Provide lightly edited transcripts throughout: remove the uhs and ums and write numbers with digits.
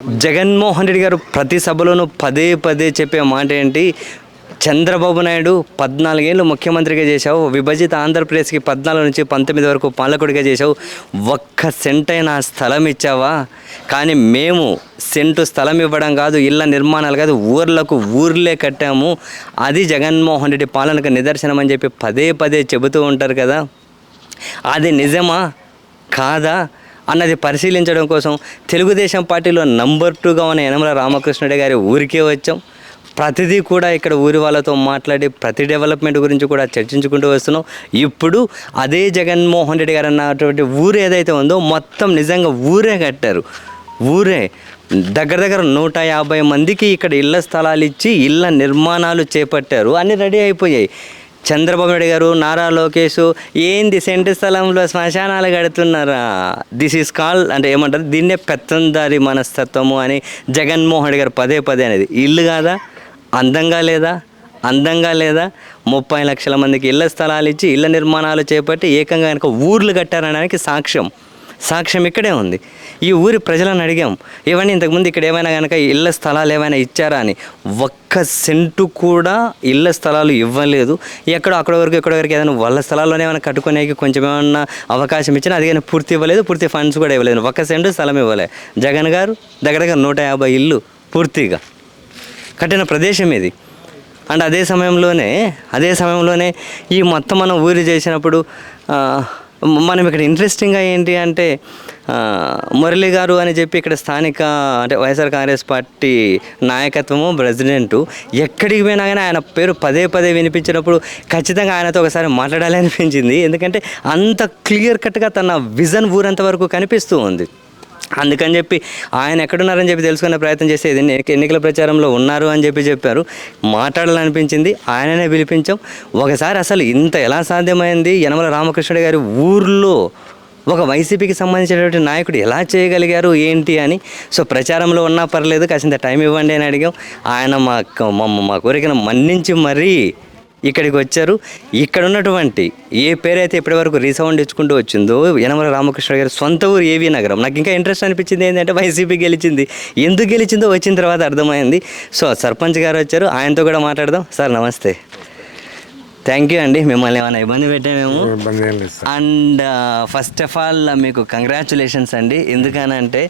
జగన్మోహన్ రెడ్డి గారు ప్రతి సభలోనూ పదే పదే చెప్పే మాట ఏంటి? చంద్రబాబు నాయుడు 14 ఏళ్ళు ముఖ్యమంత్రిగా చేశావు, విభజిత ఆంధ్రప్రదేశ్కి 14 నుంచి 19 వరకు పాలకుడిగా చేశావు, ఒక్క సెంటైనా స్థలం ఇచ్చావా? కానీ మేము సెంటు స్థలం ఇవ్వడం కాదు, ఇళ్ళ నిర్మాణాలు కాదు, ఊర్లకు ఊర్లే కట్టాము, అది జగన్మోహన్ రెడ్డి పాలనకు నిదర్శనం అని చెప్పి పదే పదే చెబుతూ ఉంటారు కదా. అది నిజమా కాదా అన్నది పరిశీలించడం కోసం తెలుగుదేశం పార్టీలో నంబర్ 2గా ఉన్న యనమల రామకృష్ణుడి గారి ఊరికే వచ్చాం. ప్రతిదీ కూడా ఇక్కడ ఊరి వాళ్ళతో మాట్లాడి ప్రతి డెవలప్మెంట్ గురించి కూడా చర్చించుకుంటూ వస్తున్నాం. ఇప్పుడు అదే జగన్మోహన్ రెడ్డి గారు అన్నటువంటి ఊరు ఏదైతే ఉందో మొత్తం నిజంగా ఊరే కట్టారు. ఊరే దగ్గర దగ్గర 150 మందికి ఇక్కడ ఇళ్ల స్థలాలు ఇచ్చి ఇళ్ల నిర్మాణాలు చేపట్టారు. అన్నీ రెడీ అయిపోయాయి. చంద్రబాబు నాయుడు గారు, నారా లోకేష్ ఏంది సెంటు స్థలంలో శ్మశానాలు కడుతున్నారా? దిస్ ఈజ్ కాల్ అంటే ఏమంటారు, దీన్నే పెత్తందారి మనస్తత్వము అని జగన్మోహన్ రెడ్డి గారు పదే పదే అనేది. ఇల్లు కాదా? అందంగా లేదా? అందంగా లేదా? 30 లక్షల మందికి ఇళ్ల స్థలాలు ఇచ్చి ఇళ్ల నిర్మాణాలు చేపట్టి ఏకంగా కనుక ఊర్లు కట్టారనడానికి సాక్ష్యం ఇక్కడే ఉంది. ఈ ఊరి ప్రజలను అడిగాం, ఏమని ఇంతకుముందు ఇక్కడ ఏమైనా కనుక ఇళ్ల స్థలాలు ఏమైనా ఇచ్చారా అని. ఒక్క సెంటు కూడా ఇళ్ల స్థలాలు ఇవ్వలేదు. ఎక్కడి వరకు ఏదైనా వాళ్ళ స్థలాల్లోనే ఏమైనా కట్టుకునేకి కొంచెం ఏమన్నా అవకాశం ఇచ్చినా అది కానీ పూర్తి ఇవ్వలేదు, పూర్తి ఫండ్స్ కూడా ఇవ్వలేదు. ఒక్క సెంటు స్థలం ఇవ్వలే. జగన్ గారు దగ్గర దగ్గర 150 ఇల్లు పూర్తిగా కట్టిన ప్రదేశం ఇది. అండ్ అదే సమయంలోనే ఈ మొత్తం మనం ఊరి చేసినప్పుడు మనం ఇక్కడ ఇంట్రెస్టింగ్గా ఏంటి అంటే మురళి గారు అని చెప్పి ఇక్కడ స్థానిక అంటే వైఎస్ఆర్ కాంగ్రెస్ పార్టీ నాయకత్వము ప్రెసిడెంటు ఎక్కడికి పోయినా కానీ ఆయన పేరు పదే పదే వినిపించినప్పుడు ఖచ్చితంగా ఆయనతో ఒకసారి మాట్లాడాలి అనిపించింది. ఎందుకంటే అంత క్లియర్ కట్గా తన విజన్ ఊరంత వరకు కనిపిస్తూ ఉంది. అందుకని చెప్పి ఆయన ఎక్కడున్నారని చెప్పి తెలుసుకునే ప్రయత్నం చేస్తే ఎన్నికల ప్రచారంలో ఉన్నారు అని చెప్పారు. మాట్లాడాలనిపించింది, ఆయననే పిలిపించాం. ఒకసారి అసలు ఇంత ఎలా సాధ్యమైంది, యనమల రామకృష్ణుడి గారి ఊర్లో ఒక వైసీపీకి సంబంధించినటువంటి నాయకుడు ఎలా చేయగలిగారు ఏంటి అని. సో ప్రచారంలో ఉన్నా పర్లేదు, కాసింత టైం ఇవ్వండి అని అడిగాం. ఆయన మా కోరికను మన్నించి మరీ ఇక్కడికి వచ్చారు. ఇక్కడ ఉన్నటువంటి ఏ పేరైతే ఇప్పటివరకు రీసౌండ్ ఇచ్చుకుంటూ వచ్చిందో యనమల రామకృష్ణ గారి సొంత ఊరు ఏవీ నగరం. నాకు ఇంకా ఇంట్రెస్ట్ అనిపించింది ఏంటంటే వైసీపీ గెలిచింది, ఎందుకు గెలిచిందో వచ్చిన తర్వాత అర్థమైంది. సో సర్పంచ్ గారు వచ్చారు, ఆయనతో కూడా మాట్లాడదాం. సార్ నమస్తే. థ్యాంక్ యూ అండి, మిమ్మల్ని ఏమైనా ఇబ్బంది పెట్టామేమో. అండ్ ఫస్ట్ ఆఫ్ ఆల్ మీకు కంగ్రాచులేషన్స్ అండి. ఎందుకనంటే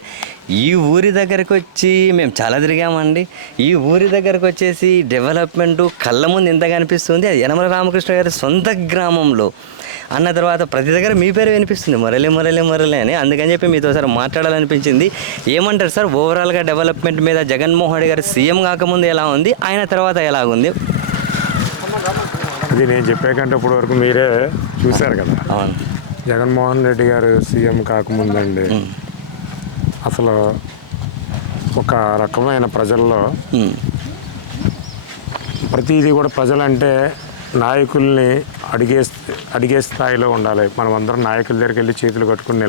ఈ ఊరి దగ్గరకు వచ్చి మేము చాలా తిరిగామండి. ఈ ఊరి దగ్గరకు వచ్చేసి డెవలప్మెంటు కళ్ళ ముందు ఎంత కనిపిస్తుంది. అది యనమల రామకృష్ణ గారి సొంత గ్రామంలో అన్న తర్వాత ప్రతి దగ్గర మీ పేరు వినిపిస్తుంది, మురళి అని. అందుకని చెప్పి మీతో సార్ మాట్లాడాలనిపించింది. ఏమంటారు సార్, ఓవరాల్గా డెవలప్మెంట్ మీద జగన్మోహన్ రెడ్డి గారు సీఎం కాకముందు ఎలా ఉంది, ఆయన తర్వాత ఎలాగుంది? ఇది నేను చెప్పే కంటే ఇప్పుడు వరకు మీరే చూశారు కదా. అవును, జగన్మోహన్ రెడ్డి గారు సీఎం కాకముందండి అసలు ఒక రకమైన ప్రజల్లో ప్రతిదీ కూడా ప్రజలంటే నాయకుల్ని అడిగే స్థాయిలో ఉండాలి. మనం అందరం నాయకుల దగ్గరికి వెళ్ళి చేతులు కట్టుకుని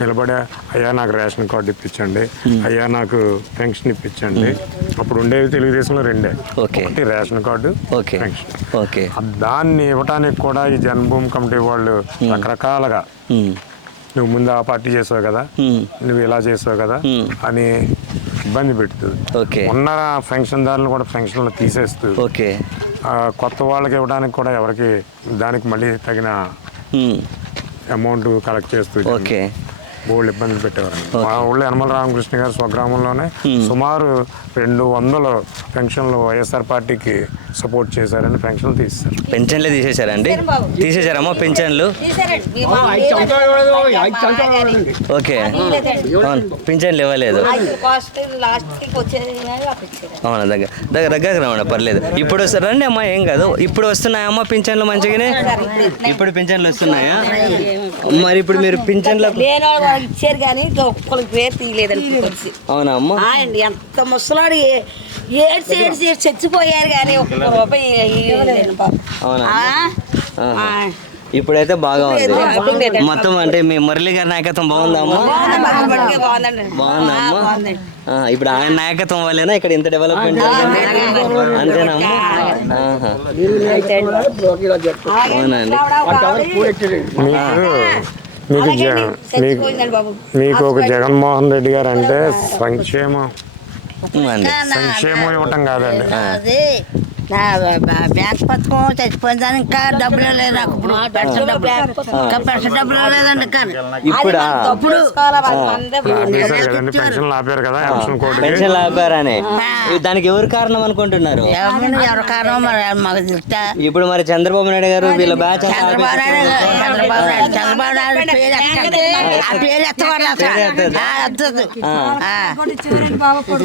నిలబడే అయ్యా నాకు రేషన్ కార్డు ఇప్పించండి, అయ్యా నాకు పెన్షన్ ఇప్పించండి. అప్పుడు ఉండేవి తెలుగుదేశంలో రెండే, ఒకటి రేషన్ కార్డు, పెన్షన్. దాన్ని ఇవ్వటానికి కూడా ఈ జన్మభూమి కమిటీ వాళ్ళు రకరకాలుగా నువ్వు ముందు ఆ పార్టీ చేసావు కదా, నువ్వు ఇలా చేసావు కదా అని ఇబ్బంది పెడుతుంది. ఉన్న పెన్షన్దారులు కూడా పెన్షన్లు తీసేస్తూ కొత్త వాళ్ళకి ఇవ్వడానికి కూడా ఎవరికి దానికి మళ్ళీ తగిన అమౌంట్ కలెక్ట్ చేస్తూ బోల్డ్ ఇబ్బందులు పెట్టేవారు. మా ఊళ్ళో యనమల రామకృష్ణ గారు స్వగ్రామంలోనే సుమారు 200 పెన్షన్లు వైఎస్ఆర్ పార్టీకి సపోర్ట్ చేశారని పెన్షన్లు తీసేశారు. పెన్షన్లు తీసేశారండి? తీసేశారమ్మా పెన్షన్లు? ఓకే, పెన్షన్లు ఇవ్వలేదు. అవునా, దగ్గర రావడం పర్లేదు. ఇప్పుడు రండి అమ్మా, ఏం కాదు. ఇప్పుడు వస్తున్నాయమ్మా పింఛన్లు మంచిగానే? ఇప్పుడు పింఛన్లు వస్తున్నాయా? మరి ఇప్పుడు మీరు పింఛన్లు ఇచ్చారు కానీ ఒక్కరికి పేరు తీయలేదండి. అవునా అమ్మా? ఎంత ముసలాడు ఏడ్చి చచ్చిపోయారు కానీ ఒక్క రూపాయి. అవునా? ఇప్పుడైతే బాగా ఉంది మొత్తం. అంటే మీ మురళి గారి నాయకత్వం బాగుందమ్మా? బాగుందమ్మా. ఇప్పుడు ఆయన నాయకత్వం వల్లేనా ఇక్కడ ఇంత డెవలప్మెంట్ అంతేనమ్మా? మీకు మీకు అలాగని చచ్చిపోయిందండి బాబు. మీకు ఒక జగన్మోహన్ రెడ్డి గారు అంటే సంక్షేమం అండి సంక్షేమం ఇవ్వటం కాదండి, అది నా బ్యాంక్ పథకం చచ్చిపోయిందని ఇంకా డబ్బులు లేదు నాకు ఇప్పుడు పెన్షన్ డబ్బులు ఇంకా పెన్షన్ డబ్బులు లేదండి కానీ ఇప్పుడా డబ్బులు తీసుకోవాలా వాళ్ళ మందే ఆపేశారు కదండి, పెన్షన్లు ఆపారు కదా ఎలక్షన్ కోర్టుకి. పెన్షన్ ఆపారనే దానికి ఎవరు కారణం అనుకుంటున్నారు? ఎవరి కారణం మరి మాకు తెలుస్తా. ఇప్పుడు మరి చంద్రబాబు నాయుడు గారు వీళ్ళ బ్యాచ్ చంద్రబాబు నాయుడు పేరు ఎత్తకండి. ఆ పేరు ఎత్తకూడదు అసలు. ఎత్తద్దు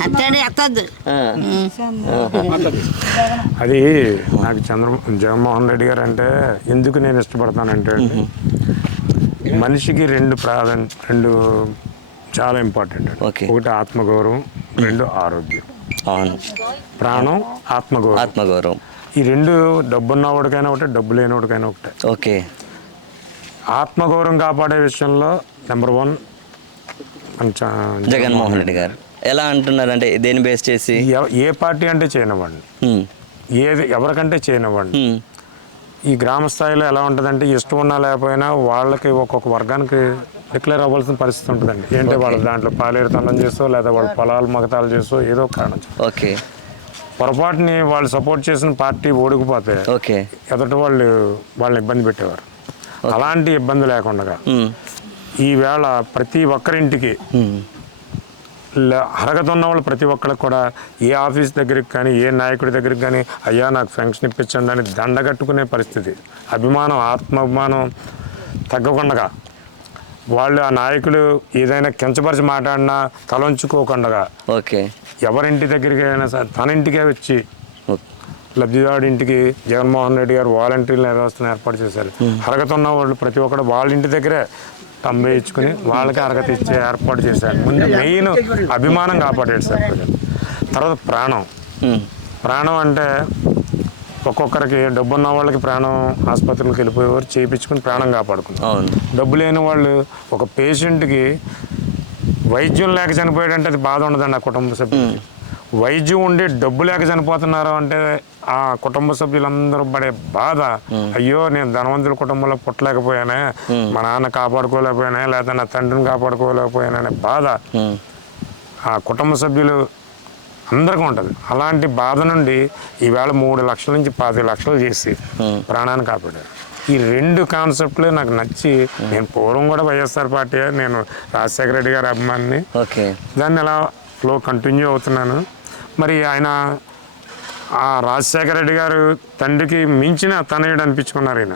అత్తండి ఎత్తద్దు. అది నాకు జగన్మోహన్ రెడ్డి గారు అంటే ఎందుకు నేను ఇష్టపడతానంటే అండి, మనిషికి రెండు చాలా ఇంపార్టెంట్ అండి. ఓకే. ఒకటి ఆత్మగౌరవం, రెండు ఆరోగ్యం. అవును, ప్రాణం, ఆత్మగౌరవం. ఆత్మగౌరవం ఈ రెండు డబ్బున్నవాడికైనా ఒకటే, డబ్బు లేనివాడికైనా ఒకటే. ఓకే. ఆత్మగౌరవం కాపాడే విషయంలో నెంబర్ 1 జగన్మోహన్ రెడ్డి గారు ఎలా అంటున్నారు అంటే దేని బేస్ చేసి? ఏ పార్టీ అంటే చేయనివ్వండి, ఎవరికంటే చేయనివ్వండి. ఈ గ్రామ స్థాయిలో ఎలా ఉంటుందంటే ఇష్టం ఉన్నా లేకపోయినా వాళ్ళకి ఒక్కొక్క వర్గానికి డిక్లేర్ అవ్వాల్సిన పరిస్థితి ఉంటుందండి. ఏంటంటే వాళ్ళు దాంట్లో పాలేరుతనం చేసో లేదా వాళ్ళ పొలాలు మగతాలు చేసో ఏదో ఒక కారణం. ఓకే. పొరపాటుని వాళ్ళు సపోర్ట్ చేసిన పార్టీ ఓడిపోతే ఓకే ఎదుటి వాళ్ళని ఇబ్బంది పెట్టేవారు. అలాంటి ఇబ్బంది లేకుండా ఈవేళ ప్రతి ఒక్కరింటికి అర్హత ఉన్న వాళ్ళు ప్రతి ఒక్కరికి కూడా ఏ ఆఫీస్ దగ్గరికి కానీ ఏ నాయకుడి దగ్గరికి కానీ అయ్యా నాకు ఫంక్షన్ ఇప్పించండి అని దండగట్టుకునే పరిస్థితి. అభిమానం, ఆత్మాభిమానం తగ్గకుండా వాళ్ళు ఆ నాయకులు ఏదైనా కించపరిచి మాట్లాడినా తలంచుకోకుండా ఓకే ఎవరింటి దగ్గరికి అయినా సరే తన ఇంటికే వచ్చి లబ్ధిదారుడి ఇంటికి జగన్మోహన్ రెడ్డి గారు వాలంటీర్ల వ్యవస్థను ఏర్పాటు చేశారు. అర్హత ఉన్న వాళ్ళు ప్రతి ఒక్కరు వాళ్ళ ఇంటి దగ్గరే తమ్మే ఇచ్చుకుని వాళ్ళకి అర్హత ఇచ్చే ఏర్పాటు చేశారు. ముందు మెయిన్ అభిమానం కాపాడాడు సార్ ప్రజలు. తర్వాత ప్రాణం అంటే ఒక్కొక్కరికి డబ్బు ఉన్న వాళ్ళకి ప్రాణం ఆసుపత్రులకు వెళ్ళిపోయేవారు, చేయించుకుని ప్రాణం కాపాడుకున్నారు. డబ్బు లేని వాళ్ళు ఒక పేషెంట్కి వైద్యం లేక చనిపోయాడంటే అది బాధ ఉండదండి ఆ కుటుంబ సభ్యులకి. వైద్యం ఉండి డబ్బు లేక చనిపోతున్నారు అంటే ఆ కుటుంబ సభ్యులందరూ పడే బాధ, అయ్యో నేను ధనవంతుల కుటుంబంలో పుట్టలేకపోయానే, మా నాన్న కాపాడుకోలేకపోయానే, లేదా నా తండ్రిని కాపాడుకోలేకపోయాననే బాధ ఆ కుటుంబ సభ్యులు అందరికీ ఉంటుంది. అలాంటి బాధ నుండి ఈవేళ 3 లక్షల నుంచి 10 లక్షలు చేసి ప్రాణాన్ని కాపాడారు. ఈ 2 కాన్సెప్ట్లే నాకు నచ్చి, నేను పూర్వం కూడా వైఎస్ఆర్ పార్టీ, నేను రాజశేఖర రెడ్డి గారి అభిమానిని, దాన్ని ఎలా ఫ్లో కంటిన్యూ అవుతున్నాను. మరి ఆయన ఆ రాజశేఖర రెడ్డి గారు తండ్రికి మించిన తనయుడు అనిపించుకున్నారు. ఆయన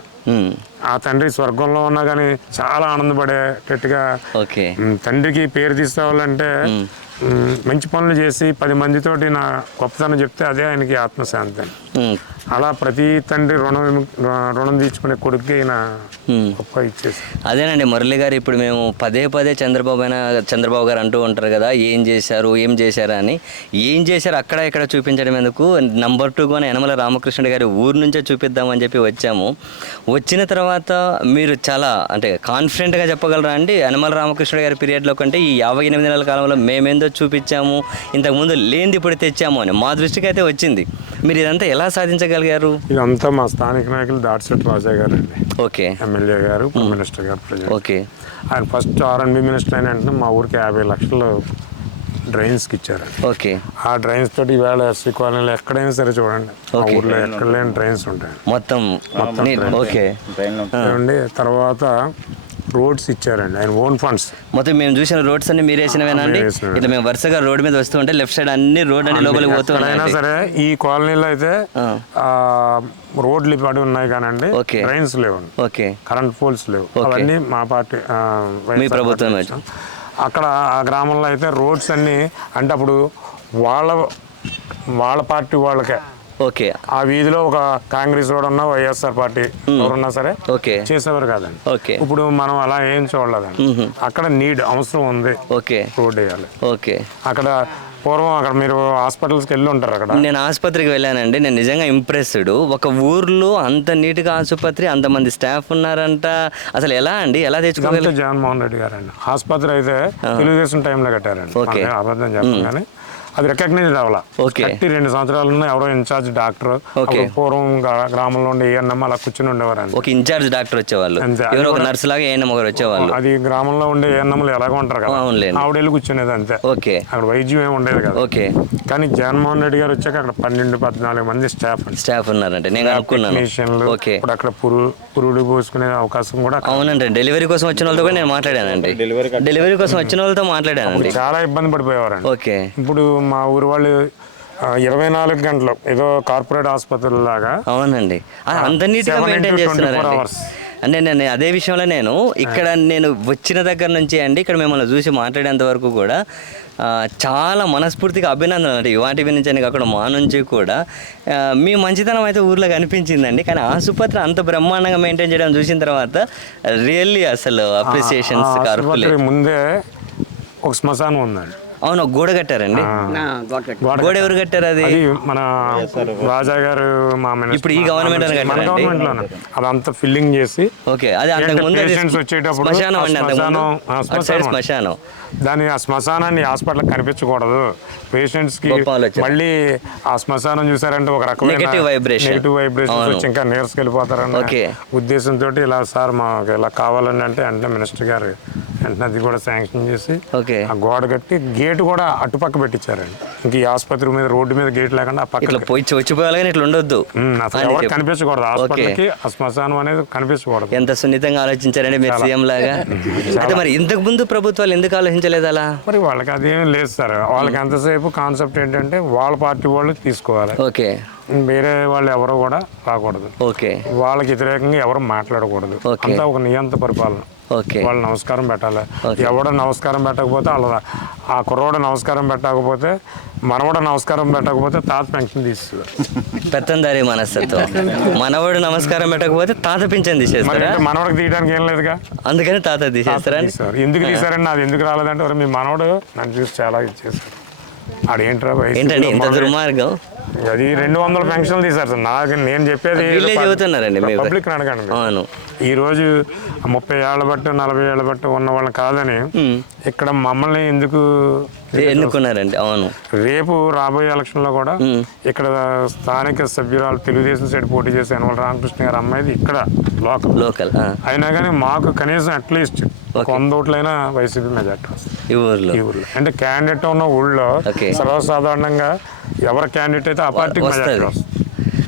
ఆ తండ్రి స్వర్గంలో ఉన్నా కానీ చాలా ఆనందపడేటట్టుగా తండ్రికి పేరు తీసుకోవాలంటే మంచి పనులు చేసి 10 మందితోటి నా గొప్పతనం చెప్తే అదే ఆయనకి ఆత్మశాంతి అని. అలా ప్రతి తండ్రి రుణం తీర్చుకునే కొడుకు ఈయన గొప్ప ఇచ్చేసి. అదేనండి మురళి గారు, ఇప్పుడు మేము పదే చంద్రబాబు గారు అంటూ ఉంటారు కదా ఏం చేశారు అని. ఏం చేశారు అక్కడ ఇక్కడ చూపించడం ఎందుకు, నెంబర్ 2 కూడా యనమల రామకృష్ణుడు గారి ఊరు నుంచే చూపిద్దామని చెప్పి వచ్చాము. వచ్చిన తర్వాత మీరు చాలా అంటే కాన్ఫిడెంట్గా చెప్పగలరా అండి, యనమల రామకృష్ణుడు గారి పీరియడ్లో కంటే ఈ 58 నెలల కాలంలో మేమేందో చూపించాము, ఇంతకుముందు లేనిది ఇప్పుడు తెచ్చాము అని మా దృష్టికి అయితే వచ్చింది. మీరు ఇదంతా ఎలా సాధించగలిగారు? ఇదంతా మా స్థానిక నాయకులు దాడిశెట్టి రాజా గారు అండి. ఓకే. ఎమ్మెల్యే గారు, మినిస్టర్ గారు, ప్రజెంట్. ఓకే. ఆయన ఫస్ట్ R&B మినిస్టర్ అయిన వెంటనే మా ఊరికి 50 లక్షలు డ్రైన్స్కి ఇచ్చారు. ఓకే. ఆ డ్రైన్స్ తోటి ఈవేళ ఎస్సీ కాలనీలో ఎక్కడైనా సరే చూడండి, మా ఊర్లో ఎక్కడ లేని డ్రైన్స్ ఉంటాయి మొత్తం. ఓకే. తర్వాత రోడ్స్ ఇచ్చారండి, ఆయన ఓన్ ఫండ్స్. మొత్తం మేము చూసిన రోడ్స్ అన్ని మీరు వేసినవేనా అండి? ఇట్లా మేము వరుసగా రోడ్ మీద వస్తూ ఉంటే లెఫ్ట్ సైడ్ అన్ని రోడ్ అన్ని లోపలికి పోతూ అయినా సరే ఈ కాలనీలో అయితే రోడ్లు పడి ఉన్నాయి కానండి, డ్రైన్స్ లేవు, కరెంట్ పోల్స్ లేవు. అవన్నీ మా పార్టీ ప్రభుత్వం. అక్కడ ఆ గ్రామంలో అయితే రోడ్స్ అన్ని అంటే అప్పుడు వాళ్ళ పార్టీ వాళ్ళకే. ఓకే. ఆ వీధిలో ఒక కాంగ్రెస్ రోడ్ ఉన్నా వైఎస్ఆర్ పార్టీ ఎవరున్నా సరే చేసేవారు కాదండి. ఇప్పుడు మనం అలా ఏం చూడలేదండి. అక్కడ అవసరం ఉంది, రోడ్ వేయాలి. ఓకే. అక్కడ పూర్వం అక్కడ మీరు హాస్పిటల్స్కి వెళ్ళి ఉంటారు. అక్కడ నేను ఆసుపత్రికి వెళ్ళానండి, నేను నిజంగా ఇంప్రెస్డ్. ఒక ఊర్లో అంత నీట్గా ఆసుపత్రి, అంతమంది స్టాఫ్ ఉన్నారంట. అసలు ఎలా అండి, ఎలా తెచ్చుకోవాలి? జగన్మోహన్ రెడ్డి గారు అండి. ఆసుపత్రి అయితే తెలుగుదేశం టైంలో కట్టారండి, అబద్ధం చెప్పగానే. అది రికగ్నైజ్ అవ్వాల. ఓకే. కట్టి 2 సంవత్సరాలు ఎవరో ఇన్ఛార్జ్ డాక్టర్, ఓకే. పూర్వం గ్రామంలో ఉండే ఏఎన్ఎం అలా కూర్చుని ఉండేవారు అంతే. ఒక ఇన్ఛార్జ్ డాక్టర్ వచ్చేవాళ్ళు, అంతే. ఎవరో ఒక నర్సు లాగా ఏఎన్ఎం ఒకరు వచ్చేవాళ్ళు. అది గ్రామంలో ఉండే ఏఎన్ఎంలు ఎలాగో ఉంటారు కదా, అవునులేండి. ఆవిడ వెళ్ళి కూర్చునేది అంతే. ఓకే. అక్కడ వైద్యం ఏమి ఉండేది కదా. ఓకే. కానీ జగన్మోహన్ రెడ్డి గారు వచ్చాక అక్కడ 12-14 మంది స్టాఫ్ ఉన్నారంటే నేను అనుకున్నాను. టెక్నీషియన్లు. ఓకే. ఇప్పుడు అక్కడ పురుడు పోసుకునే అవకాశం కూడా అవునండి, డెలివరీ కోసం వచ్చిన వాళ్ళతో కూడా నేను మాట్లాడానండి. డెలివరీ కోసం వచ్చిన వాళ్ళతో మాట్లాడానండి. చాలా ఇబ్బంది పడిపోయేవారండి. ఓకే. ఇప్పుడు మా ఊరు వాళ్ళు 24 గంటలు ఏదో కార్పొరేట్ ఆసుపత్రుల లాగా. అవునండి, అంత నీట్గా మెయింటైన్ చేస్తున్నారండి. అంటే నేను అదే విషయంలో ఇక్కడ నేను వచ్చిన దగ్గర నుంచి అండి ఇక్కడ మిమ్మల్ని చూసి మాట్లాడేంత వరకు కూడా చాలా మనస్ఫూర్తిగా అభినందనలు అంటే ఇవాటి నుంచి అని కాకుండా మా నుంచి కూడా మీ మంచితనం అయితే ఊర్లో కనిపించిందండి. కానీ ఆసుపత్రి అంత బ్రహ్మాండంగా మెయింటైన్ చేయడం చూసిన తర్వాత రియల్లీ అసలు అప్రిసియేషన్స్ ఆసుపత్రి ముందే ఒక శ్మశానం ఉందండి. అవును, గోడ కట్టారండి. గోడ ఎవరు కట్టారు? అది మన రాజా గారు మా ఇప్పుడు ఈ గవర్నమెంట్ మన గవర్నమెంట్ లోనే అదంతా ఫిల్లింగ్ చేసి. ఓకే. అది అంతకు ముందు వచ్చేటప్పుడు శ్మశానం. దాని ఆ శ్మశానాన్ని హాస్పిటల్ కనిపించకూడదు పేషెంట్స్ కి. మళ్ళీ ఆ శ్మశానం చూసారంటే ఒక రకమైన నెగిటివ్ వైబ్రేషన్స్ వచ్చి ఇంకా నీరసకెళ్ళిపోతారన్న ఉద్దేశంతో ఇలా సార్ మాకు ఇలా కావాలని అంటే మినిస్టర్ గారు వెంటనే అది కూడా శాంక్షన్ చేసి ఆ గోడ కట్టి గేట్ కూడా అటుపక్క పెట్టించారండి. ఇంక ఈ ఆసుపత్రి మీద రోడ్డు మీద గేట్ లేకుండా ఆ పక్క వచ్చిపోవాలి కానీ ఇట్లా ఉండొద్దు, అసలు ఎవరు కనిపించకూడదు హాస్పిటల్కి. ఆ శ్మశానం అనేది కనిపించకూడదు. ఎంత సున్నితంగా ఆలోచించారండి మీరు సీఎం లాగా. అయితే మరి ఇంతకు ముందు ప్రభుత్వాలు ఎందుకు ఆలోచించలేదు అలా? మరి వాళ్ళకి అదేం లేదు సార్. వాళ్ళకి ఎంతసేపు కాన్సెప్ట్ ఏంటంటే వాళ్ళ పార్టీ వాళ్ళు తీసుకోవాలి, ఓకే, వేరే వాళ్ళు ఎవరు కూడా రాకూడదు, ఓకే, వాళ్ళకి వ్యతిరేకంగా ఎవరు మాట్లాడకూడదు. అంతా ఒక నియంత పరిపాలన. వాళ్ళు నమస్కారం పెట్టాలి. ఎవడ నమస్కారం పెట్టకపోతే వాళ్ళ ఆ కుర్రోడు నమస్కారం పెట్టకపోతే మనవడు నమస్కారం పెట్టకపోతే తాత పెన్షన్ తీస్తుంది. పెత్తందారి మనస్తత్వం. మనవడు నమస్కారం పెట్టకపోతే తాత పెన్షన్ తీసేస్తారు. మనవడికి తీయడానికి ఏం లేదుగా, అందుకని తాత తీసేస్తారా? ఎందుకు తీసారండి? అది ఎందుకు రాలేదంటే మీ మనవడు నన్ను చూసి చాలా ఇచ్చేసారు. అదేంట్రా ఏంటండి ఇంత దుర్మార్గం? అది 200 పెన్షన్లు తీశారు సార్. నేను చెప్పేది చెబుతున్నారండి పబ్లిక్ అడగండి. ఈ రోజు 30 ఏళ్ళ బట్టి 40 ఏళ్ళ బట్టి ఉన్న వాళ్ళని కాదని ఇక్కడ మమ్మల్ని ఎందుకు ఎన్నుకున్నారండి? అవును, రేపు రాబోయే ఎలక్షన్ లో కూడా ఇక్కడ స్థానిక సభ్యురాలు తెలుగుదేశం సైడ్ పోటీ చేసే యనమల రామకృష్ణ గారు అమ్మాయిది ఇక్కడ లోకల్ అయినా కానీ మాకు కనీసం అట్లీస్ట్ 100 ఓట్లైనా వైసీపీ మెజార్టీ వస్తుంది ఈ ఊర్లో. అంటే క్యాండిడేట్ ఉన్న ఊళ్ళో సర్వసాధారణంగా ఎవరి క్యాండిడేట్ అయితే ఆ పార్టీకి మెజార్టీ వస్తుంది.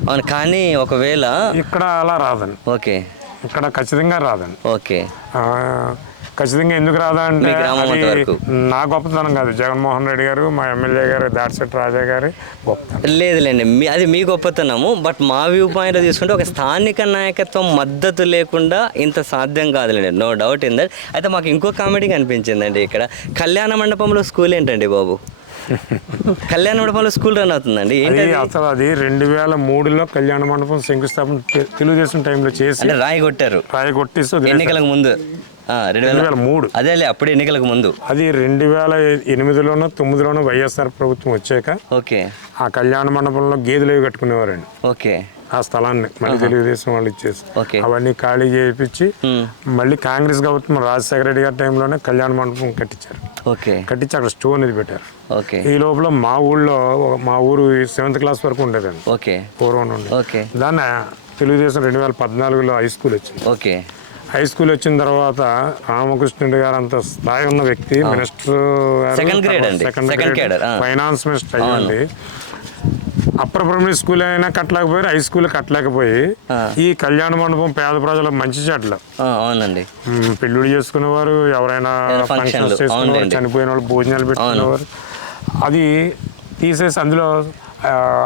అవును, కానీ ఒకవేళ ఇక్కడ అలా రాదండి. ఓకే, ఇక్కడ ఖచ్చితంగా రాదండి. ఓకే, ఖచ్చితంగా ఎందుకు రాదంటే నా గొప్పతనం కాదు, జగన్మోహన్ రెడ్డి గారు మా ఎమ్మెల్యే గారు దాడిశెట్టి రాజా గారి గొప్పతనం. లేదులేండి, అది మీ గొప్పతనము. బట్ మా వ్యూ పాయింట్ తీసుకుంటే ఒక స్థానిక నాయకత్వం మద్దతు లేకుండా ఇంత సాధ్యం కాదులేండి, నో డౌట్ ఇన్ దట్. అయితే మాకు ఇంకో కామెడీ కనిపించిందండి. ఇక్కడ కళ్యాణ మండపంలో స్కూల్ ఏంటండి బాబు? కళ్యాణ మండపంలో స్కూల్ రన్ అవుతుందండి. అసలు అది 2003లో కళ్యాణ మండపం శంకుస్థాపన తెలుగుదేశం టైంలో చేసి రాయి కొట్టేసి ఎన్నికలకు ముందు 2003 అదేలే, అప్పుడు ఎన్నికలకు ముందు. అది 2008లోనో 2009లోనో వైఎస్ఆర్ ప్రభుత్వం వచ్చాక ఓకే ఆ కళ్యాణ మండపంలో గేదెలు కట్టుకునేవారండి. ఓకే, ఆ స్థలాన్ని మళ్ళీ తెలుగుదేశం వాళ్ళు ఇచ్చేసి అవన్నీ ఖాళీ చేయించి మళ్ళీ కాంగ్రెస్ ప్రభుత్వం రాజశేఖర రెడ్డి గారి టైంలోనే కళ్యాణ మండపం కట్టించారు. కట్టించి అక్కడ స్టోన్ ఇది పెట్టారు. ఈ లోపల మా ఊరు 7th క్లాస్ వరకు ఉండేదండి పూర్వం నుండి. దాన్ని తెలుగుదేశం 2014లో హై స్కూల్ వచ్చింది. హై స్కూల్ వచ్చిన తర్వాత రామకృష్ణుడి గారు అంత స్థాయి ఉన్న వ్యక్తి, minister, second grade finance minister అయ్యింది. అప్పర్ ప్రైమరీ స్కూల్ అయినా కట్టలేకపోయారు, హై స్కూల్ కట్టలేకపోయి ఈ కళ్యాణ మండపం పేద ప్రజలకు మంచి చెట్లు పెళ్ళిళ్ళు చేసుకునేవారు, ఎవరైనా ఫంక్షన్స్ చేసుకునేవారు, చనిపోయిన వాళ్ళు భోజనాలు పెట్టుకునేవారు. అది తీసేసి అందులో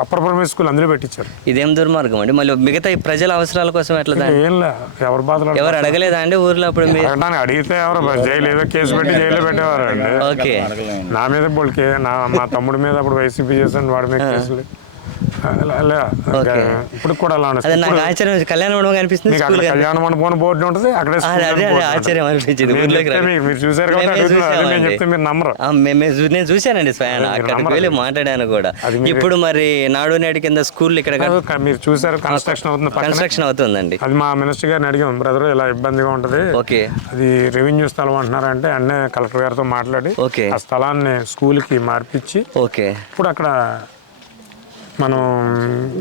అప్పర్ ప్రైమరీ స్కూల్ అందులో పెట్టించారు. ఇదేం దుర్మార్గం అండి. మళ్ళీ మిగతా ప్రజల అవసరాల కోసం ఎట్లా? ఎవరు బాధలు ఎవరు అడగలేదా అండి ఊర్లో? అప్పుడు అడిగితే ఎవరు జైలు ఏదో కేసు పెట్టి జైల్లో పెట్టేవారు అండి. నా మీద మా తమ్ముడి మీద అప్పుడు వైసీపీ చేశాను, వాడి మీద కేసులు ఇప్పుడు కూడా అలా అదే నాకు ఆశ్చర్యం వేసింది. కళ్యాణ మండపం కనిపిస్తుంది స్కూల్ కళ్యాణ మండపం బోర్డు ఉంటుంది అక్కడే అదే అదే ఆశ్చర్యం అనిపించింది. ఊర్లోకి మీరు చూసారు కాబట్టి అడుగుతున్నారు. నేను చెప్తే మీరు నమ్మరు. నేను చూశానండి స్వయాన, అక్కడికి వెళ్ళి మాట్లాడాను కూడా. ఇప్పుడు మరి నాడు నేడు కింద స్కూల్ ఇక్కడ మీరు చూసారు కన్స్ట్రక్షన్ అవుతుంది, కన్స్ట్రక్షన్ అవుతుందండి. అది మా మినిస్టర్ గారిని అడిగాం, బ్రదర్ ఇలా ఇబ్బందిగా ఉంటది, ఓకే అది రెవెన్యూ స్థలం అంటున్నారంటే అన్నే కలెక్టర్ గారితో మాట్లాడి ఓకే ఆ స్థలాన్ని స్కూల్ కి మార్పిచ్చి ఓకే ఇప్పుడు అక్కడ మనం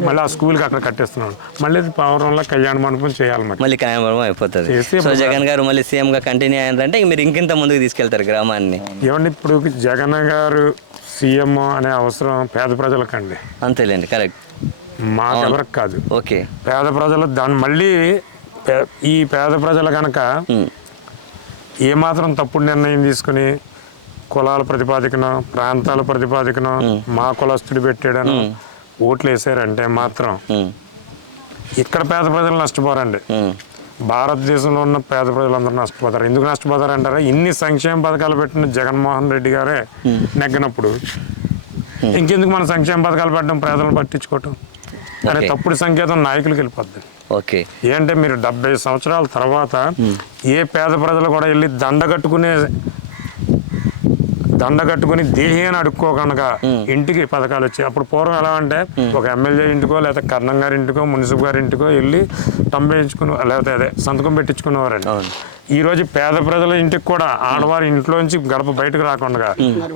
మళ్ళీ ఆ స్కూల్కి అక్కడ కట్టేస్తున్నాం. మళ్ళీ పవరంలో కళ్యాణ మండపం చేయాలి, మళ్ళీ కళ్యాణ మండపం అయిపోతుంది. సో జగన్ గారు మళ్ళీ సీఎం గా కంటిన్యూ అయ్యారంటే మీరు ఇంకింత ముందుకు తీసుకెళ్తారు గ్రామాన్ని. ఏమండి ఇప్పుడు జగన్ గారు సీఎం అనే అవసరం పేద ప్రజలకండి. అంతేలేండి, కరెక్ట్. మాకెవరికి కాదు. ఓకే, పేద ప్రజలు దాన్ని మళ్ళీ ఈ పేద ప్రజలు కనుక ఏమాత్రం తప్పుడు నిర్ణయం తీసుకుని కులాల ప్రతిపాదికను ప్రాంతాల ప్రతిపాదికను మా కులస్తుడు పెట్టాడను ఓట్లు వేసారంటే మాత్రం ఇక్కడ పేద ప్రజలు నష్టపోరండి, భారతదేశంలో ఉన్న పేద ప్రజలందరూ నష్టపోతారు. ఎందుకు నష్టపోతారు అంటారా, ఇన్ని సంక్షేమ పథకాలు పెట్టిన జగన్మోహన్ రెడ్డి గారే నెగ్గినప్పుడు ఇంకెందుకు మన సంక్షేమ పథకాలు పెట్టడం, పేదలను పట్టించుకోవటం అనే తప్పుడు సంకేతం నాయకులకి వెళ్ళిపోద్ది. ఓకే, ఏంటంటే మీరు 70 సంవత్సరాల తర్వాత ఏ పేద ప్రజలు కూడా వెళ్ళి దండ కట్టుకుని దేహేని అడుక్కోకనగా ఇంటికి పథకాలు వచ్చాయి. అప్పుడు పూర్వం ఎలా అంటే ఒక ఎమ్మెల్యే ఇంటికో లేదా కర్ణం గారి ఇంటికో మున్సిపల్ గారి ఇంటికో వెళ్ళి తంబేయించుకుని లేకపోతే అదే సంతకం పెట్టించుకునేవారండి. ఈ రోజు పేద ప్రజల ఇంటికి కూడా ఆడవారి ఇంట్లోంచి గడప బయటకు రాకుండా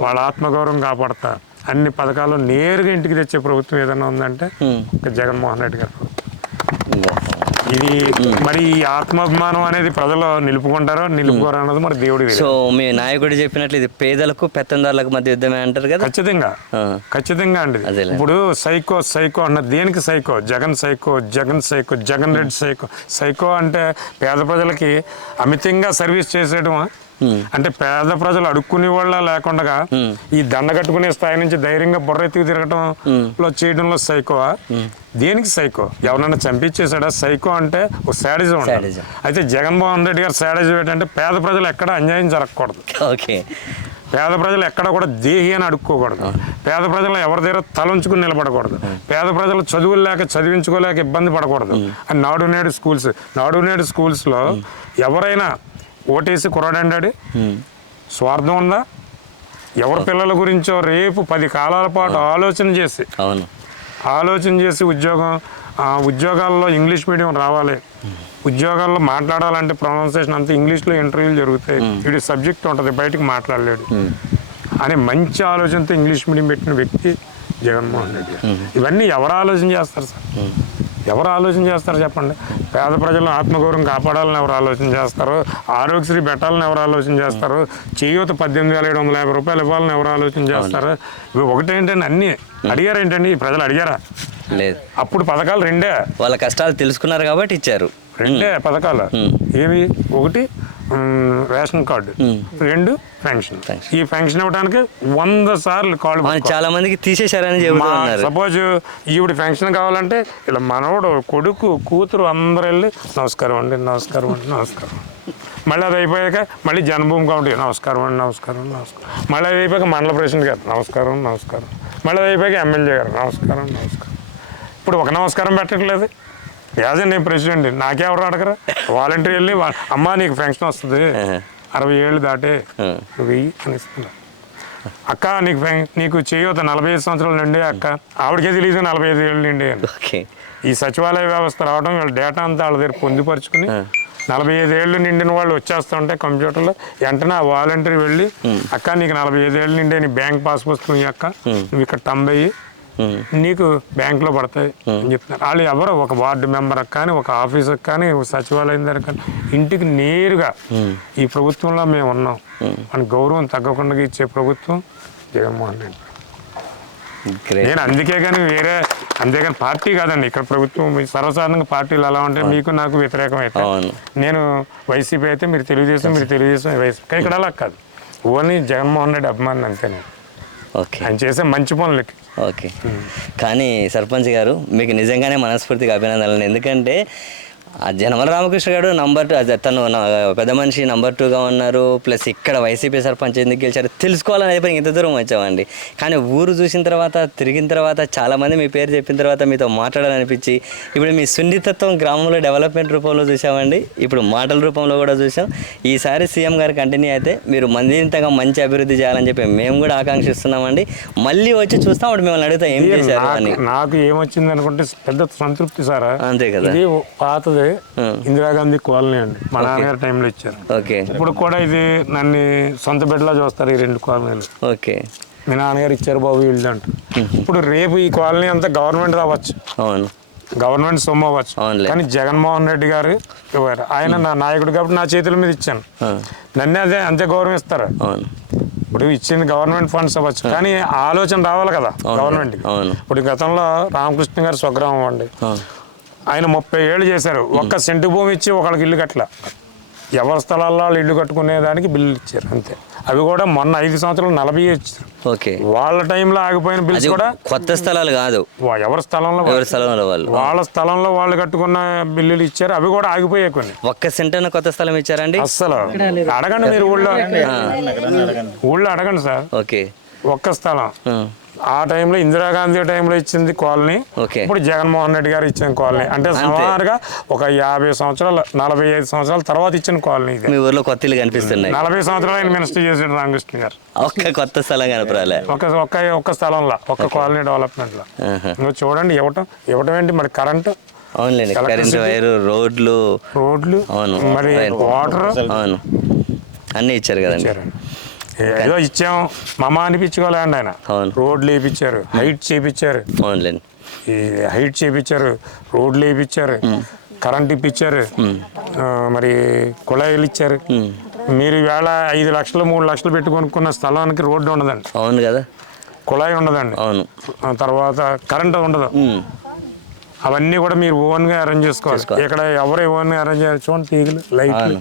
వాళ్ళ ఆత్మగౌరవం కాపాడతా అన్ని పథకాలు నేరుగా ఇంటికి తెచ్చే ప్రభుత్వం ఏదైనా ఉందంటే జగన్మోహన్ రెడ్డి గారు. ఇది మరి ఈ ఆత్మాభిమానం అనేది ప్రజలు నిలుపుకుంటారో నిలుపుకోరు అన్నది మరి దేవుడి. సో మీ నాయకుడు చెప్పినట్లు ఇది పేదలకు పెత్తందారులకు మధ్య యుద్ధమే అంటారు కదా. ఖచ్చితంగా అండి. ఇప్పుడు సైకో అన్న దేనికి psycho, Jagan psycho, Jagan Reddy psycho అంటే పేద ప్రజలకి అమితంగా సర్వీస్ చేసేయడం, అంటే పేద ప్రజలు అడుక్కునే వాళ్ళ లేకుండా ఈ దండ కట్టుకునే స్థాయి నుంచి ధైర్యంగా బుర్రెత్తికి తిరగటంలో చేయడంలో సైకోవా, దేనికి సైకో, ఎవరన్నా చంపించేసాడా? సైకో అంటే ఒక శాడిజం ఉంటుంది. అయితే జగన్మోహన్ రెడ్డి గారు శాడిజం ఏంటంటే పేద ప్రజలు ఎక్కడ అన్యాయం జరగకూడదు, ఓకే, పేద ప్రజలు ఎక్కడ కూడా దేహి అని అడుక్కోకూడదు, పేద ప్రజలు ఎవరి దగ్గర తలంచుకుని నిలబడకూడదు, పేద ప్రజలు చదువులు లేక చదివించుకోలేక ఇబ్బంది పడకూడదు అని నాడు నేడు స్కూల్స్లో ఎవరైనా ఓటేసి కుర్రాడండి స్వార్థం ఉందా? ఎవరి పిల్లల గురించో రేపు 10 కాలాల పాటు ఆలోచన చేసి ఉద్యోగాల్లో ఇంగ్లీష్ మీడియం రావాలి, ఉద్యోగాల్లో మాట్లాడాలంటే ప్రొనౌన్సియేషన్ అంతా ఇంగ్లీష్లో ఇంటర్వ్యూలు జరుగుతాయి, వీడి సబ్జెక్ట్ ఉంటుంది బయటకు మాట్లాడలేడు అనే మంచి ఆలోచనతో ఇంగ్లీష్ మీడియం పెట్టిన వ్యక్తి జగన్మోహన్ రెడ్డి. ఇవన్నీ ఎవరు ఆలోచన చేస్తారు సార్? ఎవరు ఆలోచన చేస్తారు చెప్పండి? పేద ప్రజలను ఆత్మగౌరవం కాపాడాలని ఎవరు ఆలోచన చేస్తారు? ఆరోగ్యశ్రీ పెట్టాలని ఎవరు ఆలోచన చేస్తారు? చేయూత 18,750 రూపాయలు ఇవ్వాలని ఎవరు ఆలోచన చేస్తారు? ఇవి ఒకటేంటండి, అన్నీ అడిగారేంటండి? ప్రజలు అడిగారా? లేదు. అప్పుడు పథకాలు 2 వాళ్ళ కష్టాలు తెలుసుకున్నారు కాబట్టి ఇచ్చారు. 2 పథకాలు ఏవి? ఒకటి రేషన్ కార్డు, 2 పెన్షన్. ఈ పెన్షన్ ఇవ్వడానికి 100 సార్లు కాల్ చాలా మందికి తీసేశారని చెబుతున్నారు. సపోజ్ ఈవిడ పెన్షన్ కావాలంటే ఇలా మనవడు కొడుకు కూతురు అందరూ వెళ్ళి నమస్కారం అండి మళ్ళీ అది అయిపోయాక మళ్ళీ జన్మభూమి కమిటీ నమస్కారం మళ్ళీ అది అయిపోయాక మండల ప్రెసిడెంట్ గారు నమస్కారం మళ్ళీ అది అయిపోయాక ఎమ్మెల్యే గారు నమస్కారం. ఇప్పుడు ఒక నమస్కారం పెట్టట్లేదు. యాజ్ నేను ప్రెసిడెంట్ నాకెవరు అడగరా? వాలంటీర్ వెళ్ళి అమ్మా నీకు పెన్షన్ వస్తుంది 60 ఏళ్ళు దాటే నువ్వు వెయ్యి అని ఇస్తున్నా. అక్క నీకు చేయొద్ద 45 సంవత్సరాలు నిండి అక్క, ఆవిడకే తెలియదు 45 ఏళ్ళు నిండి అని. ఈ సచివాలయ వ్యవస్థ రావడం వీళ్ళ డేటా అంతా వాళ్ళ దగ్గర పొందుపరుచుకుని 45 ఏళ్ళు నిండిన వాళ్ళు వచ్చేస్తుంటే కంప్యూటర్లో వెంటనే ఆ వాలంటీర్ వెళ్ళి అక్క నీకు 45 ఏళ్ళు నిండి నీ బ్యాంక్ పాస్ పుస్తకం అక్క నువ్వు ఇక్కడ 90 నీకు బ్యాంకులో పడతాయి అని చెప్తున్నారు. వాళ్ళు ఎవరో ఒక వార్డు మెంబర్ కానీ ఒక ఆఫీసర్కి కానీ ఒక సచివాలయం దగ్గర కానీ ఇంటికి నేరుగా ఈ ప్రభుత్వంలో మేము ఉన్నాం అని గౌరవం తగ్గకుండా ఇచ్చే ప్రభుత్వం జగన్మోహన్ రెడ్డి. నేను అందుకే కానీ అంతేగాని పార్టీ కాదండి ఇక్కడ ప్రభుత్వం. సర్వసాధారణంగా పార్టీలు ఎలా ఉంటే మీకు నాకు వ్యతిరేకం అయితే నేను వైసీపీ అయితే మీరు తెలుగుదేశం వైసీపీ. ఇక్కడ అలా కాదు, ఓన్లీ జగన్మోహన్ రెడ్డి అభిమాని అంతేనే ఆయన చేసే మంచి పనులకి. ఓకే, కానీ సర్పంచ్ గారు మీకు నిజంగానే మనస్ఫూర్తిగా అభినందనలు. ఎందుకంటే ఆ జనమల రామకృష్ణ గారు తను పెద్ద మనిషి నంబర్ 2గా ఉన్నారు. ప్లస్ ఇక్కడ వైసీపీ సర్పంచ్ ఎందుకు గెలిచారు తెలుసుకోవాలని అయిపోయి ఇంత దూరం వచ్చామండి. కానీ ఊరు చూసిన తర్వాత తిరిగిన తర్వాత చాలామంది మీ పేరు చెప్పిన తర్వాత మీతో మాట్లాడాలనిపించి ఇప్పుడు మీ సున్నితత్వం గ్రామంలో డెవలప్మెంట్ రూపంలో చూసామండి, ఇప్పుడు మాటల రూపంలో కూడా చూసాం. ఈసారి సీఎం గారు కంటిన్యూ అయితే మీరు మరింతగా మంచి అభివృద్ధి చేయాలని చెప్పి మేము కూడా ఆకాంక్షిస్తున్నామండి. మళ్ళీ వచ్చి చూస్తాం, అప్పుడు మిమ్మల్ని అడుగుతాం ఏం చేశారు అని. నాకు ఏమొచ్చింది అనుకుంటే పెద్ద సంతృప్తి సార్. అంతే కదా. ఇది పాతది ఇందిరాగాంధీ కాలనీ అండి, మా నాన్నగారి టైంలో ఇచ్చారు. ఓకే. ఇప్పుడు కూడా ఇది నన్ను సొంత బిడ్డలా చూస్తారు ఈ 2 కాలనీలు. ఓకే. మీ నాన్నగారు ఇచ్చారు బాబు వీళ్ళు అంట. ఇప్పుడు రేపు ఈ కాలనీ అంతా గవర్నమెంట్ అవ్వచ్చు, అవును, గవర్నమెంట్ సొమ్ము అవ్వచ్చు. కానీ జగన్మోహన్ రెడ్డి గారు ఇవ్వరు. ఆయన నా నాయకుడు కాబట్టి నా చేతుల మీద ఇచ్చాను, నన్నే అంతే గౌరవిస్తారు. అవును. ఇప్పుడు ఇచ్చింది గవర్నమెంట్ ఫండ్స్ అవ్వచ్చు, కానీ ఆలోచన రావాలి కదా గవర్నమెంట్. ఇప్పుడు గతంలో రామకృష్ణ గారు స్వగ్రామం అండి, ఆయన 30 ఏళ్ళు చేశారు. ఒక్క సెంటు భూమి ఇచ్చి ఒకళ్ళకి ఇల్లు కట్టల, ఎవరి స్థలాల్లో వాళ్ళు ఇల్లు కట్టుకునే దానికి బిల్లు ఇచ్చారు అంతే. అవి కూడా మొన్న 5 సంవత్సరాలు 40 ఇచ్చారు. ఓకే. వాళ్ళ టైంలో ఆగిపోయిన బిల్స్ కూడా కొత్త స్థలాలు కాదు, ఎవరి స్థలంలో వాళ్ళు వాళ్ళ స్థలంలో వాళ్ళు కట్టుకున్న బిల్లులు ఇచ్చారు. అవి కూడా ఆగిపోయాయి కొన్ని. ఒక్క సెంటర్ కొత్త స్థలం ఇచ్చారండి అస్సలు అడగండి మీరు ఊళ్ళో అడగండి సార్. ఓకే. ఒక్క స్థలం ఆ టైంలో ఇందిరాగాంధీ టైంలో ఇచ్చింది కాలనీ, ఇప్పుడు జగన్మోహన్ రెడ్డి గారు ఇచ్చిన కాలనీ. అంటే సుమారుగా ఒక 50 సంవత్సరాలు 45 సంవత్సరాల తర్వాత ఇచ్చిన కాలనీ ఇది. మీ ఊర్లో కొత్త ఇల్లు కనిపిస్తున్నాయి. 40 సంవత్సరాలు ఆయన మినిస్టర్ చేసాడు రామకృష్ణ గారు. ఒక్క కొత్త స్థలం కనపరాలే, ఒక్క స్థలంలో ఒక్క కాలనీ డెవలప్మెంట్ లో. ఇంకా చూడండి, ఇవ్వటం ఏంటి మరి కరెంటు, అవునులేండి, కరెంట్ వైరు, రోడ్లు, అవును, మరి వాటర్, అవును, అన్నీ ఇచ్చారు కదండి. ఏదో ఇచ్చాం మమ అనిపించుకోలేండి ఆయన. రోడ్లు వేయించారు, హైట్ చేయించారు, ఈ హైట్ చేయించారు, రోడ్లు వేయించారు, కరెంట్ ఇప్పించారు, మరి కుళాయిలు ఇచ్చారు. మీరు ఈవేళ 5 లక్షలు 3 లక్షలు పెట్టి కొనుక్కున్న స్థలానికి రోడ్డు ఉండదండి. అవును కదా. కుళాయి ఉండదండి. అవును. తర్వాత కరెంట్ ఉండదు. అవన్నీ కూడా మీరు ఓన్గా అరేంజ్ చేసుకోవాలి. ఇక్కడ ఎవరు ఓన్గా అరేంజ్ చేయాలి. చూడండి, తీగలు, లైట్లు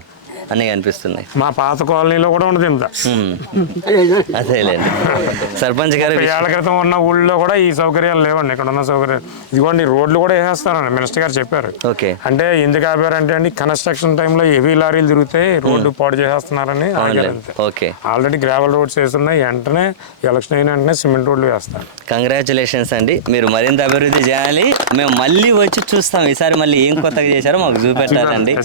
అన్నీ కనిపిస్తున్నాయి. మా పాత కాలనీలో కూడా ఉండదు ఇంత. అదేలేండి. సర్పంచ్ గారు 30 ఏళ్ల క్రితం ఉన్న ఊళ్ళో కూడా ఈ సౌకర్యాలు లేవండి. ఇక్కడ ఉన్న సౌకర్యాలు ఇదిగోండి, రోడ్లు కూడా వేసేస్తారండి, మినిస్టర్ గారు చెప్పారు. ఓకే. అంటే ఎందుకు ఆపారంటే అండి, కన్స్ట్రక్షన్ టైంలో హెవీ లారీలు తిరుగుతాయి, రోడ్డు పాడు చేసేస్తున్నారని. ఓకే. ఆల్రెడీ గ్రావెల్ రోడ్స్ వేస్తున్నాయి, వెంటనే ఎలక్షన్ అయిన వెంటనే సిమెంట్ రోడ్లు వేస్తారు. కంగ్రాచులేషన్స్ అండి, మీరు మరింత అభివృద్ధి చేయాలి. మేము మళ్ళీ వచ్చి చూస్తాం, ఈసారి మళ్ళీ ఏం కొత్తగా చేశారో మాకు చూపెట్టాలండి.